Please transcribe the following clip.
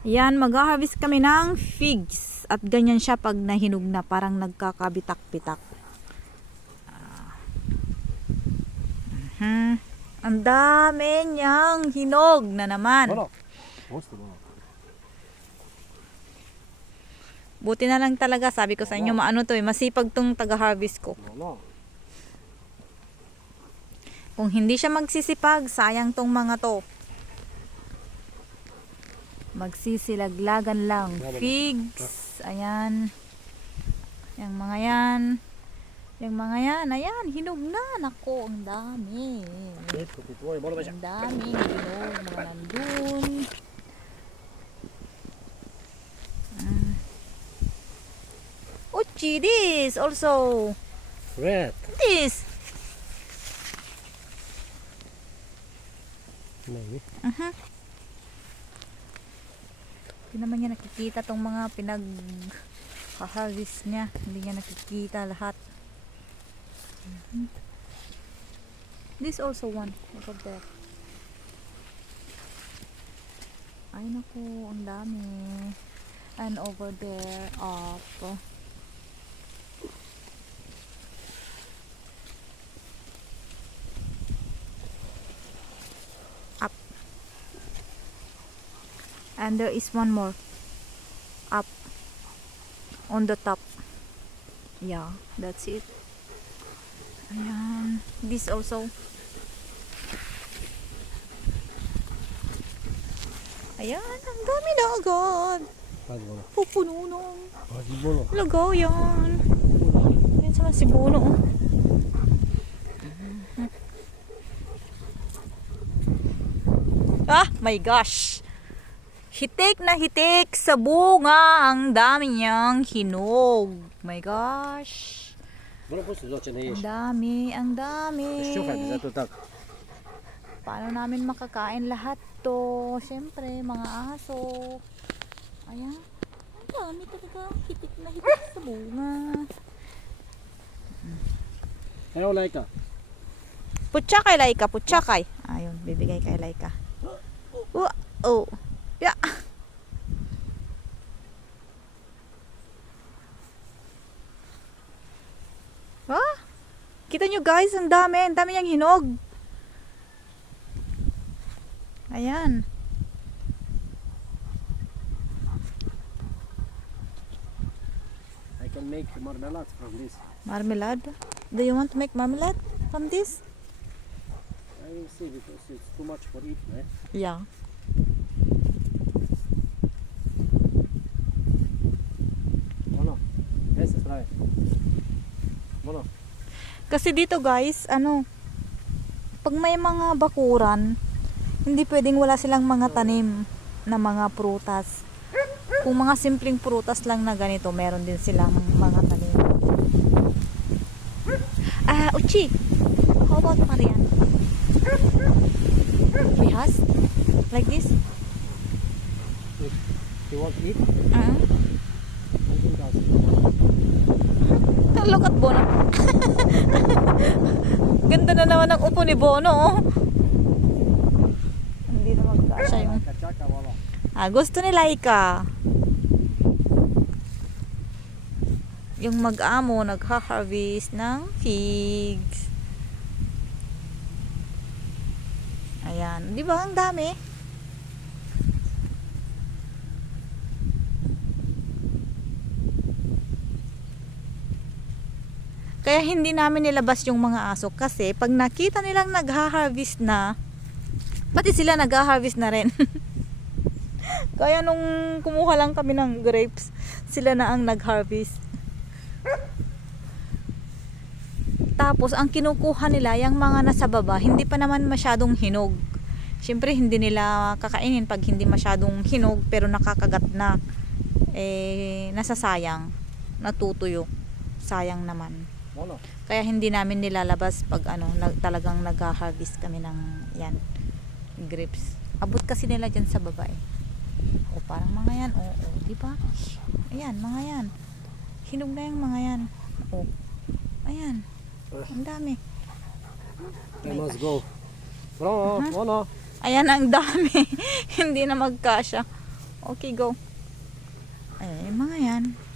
Yan, mag-harvest kami ng figs. At ganyan siya pag nahinog na, parang nagkakabitak-bitak. Ang dami niyang hinog na naman. Buti na lang talaga, sabi ko sa inyo, maano to masipag tong taga-harvest ko. Kung hindi siya magsisipag, sayang tong mga to. Magsisilaglagan lang. Figs. Ayan. Yung mga yan. Yung mga yan. Ayan. Hinog na. Nako. Ang dami. Ang dami. Hinog. Mga nandun. Uchi. This also. Red. This. Maybe. Hindi naman niya nakikita tong mga pinag-harvest niya. Hindi niya nakikita lahat. This also one. Look at that. Ay naku, ang dami. And over there, up. Up. And there is one more up on the top. Yeah, that's it. Ayan. This also. Ayan, ang dami na agad. Pupuno nung lagaw yan. Ayan sa masibuno. Ah, my gosh. Hitik na hitik sa bunga. Ang dami niyang hinog. My gosh. Ang dami, ang dami. Paano namin makakain lahat to? Siyempre, mga aso. Ayan. Ang dami talaga. Hitik na hitik sa bunga. Ayaw Laika. Putsyakay, Laika. Putsyakay. Ayun, bibigay kay Laika. Oh. Yeah. Ah, kita nyo guys, ang dami niyang hinog. Ayan. I can make marmalade from this. Marmalade? Do you want to make marmalade from this? I will see because it's too much for eat, eh? Yeah. Bueno, yes, it's right. Bueno. Kasi dito guys, pag may mga bakuran, hindi pwedeng wala silang mga tanim na mga prutas. Kung mga simpleng prutas lang na ganito, meron din silang mga tanim. Uchi, how about Marian? We has? Like this? You want to eat? Uh-huh. I think that's Look at Bono. Ganda na naman ang upo ni Bono, oh. Hindi na magkasya yung... Kachaka, wala. gusto ni Laika. Yung mag-amo nagha-harvest ng figs. Ayan, 'di ba? Ang dami. Kaya hindi namin nilabas yung mga aso kasi pag nakita nilang nagha-harvest na, pati sila nagha-harvest na rin. Kaya nung kumuha lang kami ng grapes, sila na ang nag-harvest. Tapos ang kinukuha nila, yung mga nasa baba, hindi pa naman masyadong hinog. Siyempre hindi nila kakainin pag hindi masyadong hinog pero nakakagat na. Nasasayang, natutuyo. Sayang naman. Bueno. Kaya hindi namin nilalabas pag talagang nag-harvest kami ng yan, grapes. Abot kasi nila dyan sa baba eh. O parang mga yan, di ba? Ayan, mga yan. Hinog na yung mga yan. Ayan. Ang dami. I must go. Bro, Bono. Ayan, ang dami. Hindi na magkasya. Okay, go. Eh, mga yan.